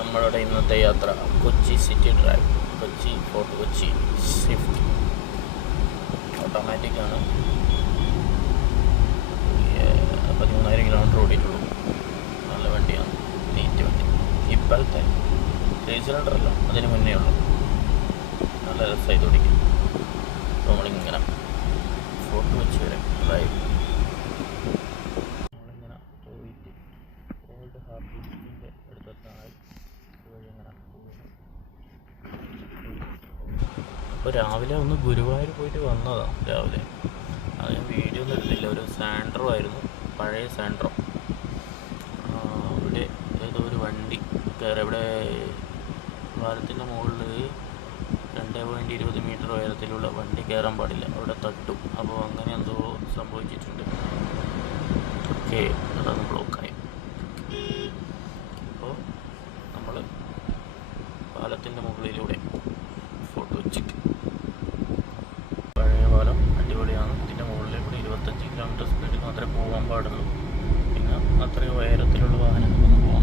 നമ്മളുടെ ഇന്നത്തെ യാത്ര Kochi city drive, Kochi Fort Kochi Swift ഓട്ടോമാറ്റിക്കാണ്. 13,000 കിലോമീറ്റർ ഓടിയിട്ടുള്ളൂ. നല്ല വണ്ടിയാണ്, നീറ്റ് വണ്ടി. ഇപ്പോഴത്തെ 3 സിലിണ്ടറല്ല, അതിന് മുന്നേ ഉള്ളു. നല്ല രസമായി ഓടിക്കും. അപ്പോൾ നമ്മളിങ്ങനെ ഫോർട്ട് കൊച്ചി വരെ ഡ്രൈവ്. നമ്മളിങ്ങനെ പോയിട്ട് ഓൾഡ് ഹാർബറിൻ്റെ അടുത്തെത്താനായി ഇങ്ങനെ പോകുന്നു. അപ്പോൾ രാവിലെ ഒന്ന് ഗുരുവായൂർ പോയിട്ട് വന്നതാണ്. രാവിലെ അത് ഞാൻ വീഡിയോ ഒന്നും എടുത്തില്ല. ഒരു സാൻഡ്രോ ആയിരുന്നു, പഴയ സാൻഡ്രോ. ഇവിടെ ഏതോ ഒരു വണ്ടി കയറി. ഇവിടെ പാലത്തിൻ്റെ മുകളിൽ 2.20 മീറ്റർ ഉയരത്തിലുള്ള വണ്ടി കയറാൻ പാടില്ല, അവിടെ തട്ടും. അപ്പോൾ അങ്ങനെ എന്തോ സംഭവിച്ചിട്ടുണ്ട്. ഓക്കെ, അതൊന്ന് ബ്ലോക്കായി. അപ്പോൾ നമ്മൾ പാലത്തിൻ്റെ മുകളിലൂടെ ഫോട്ടോ വെച്ചിട്ട്, പഴയ പാലം അടിപൊളിയാണ്. ഇതിൻ്റെ മുകളിലേക്കൂടെ 25 കിലോമീറ്റർ സ്പീഡിൽ മാത്രമേ പോകാൻ പാടുള്ളൂ. പിന്നെ അത്രയും ഉയരത്തിലുള്ള വാഹനങ്ങളൊന്നും പോകാൻ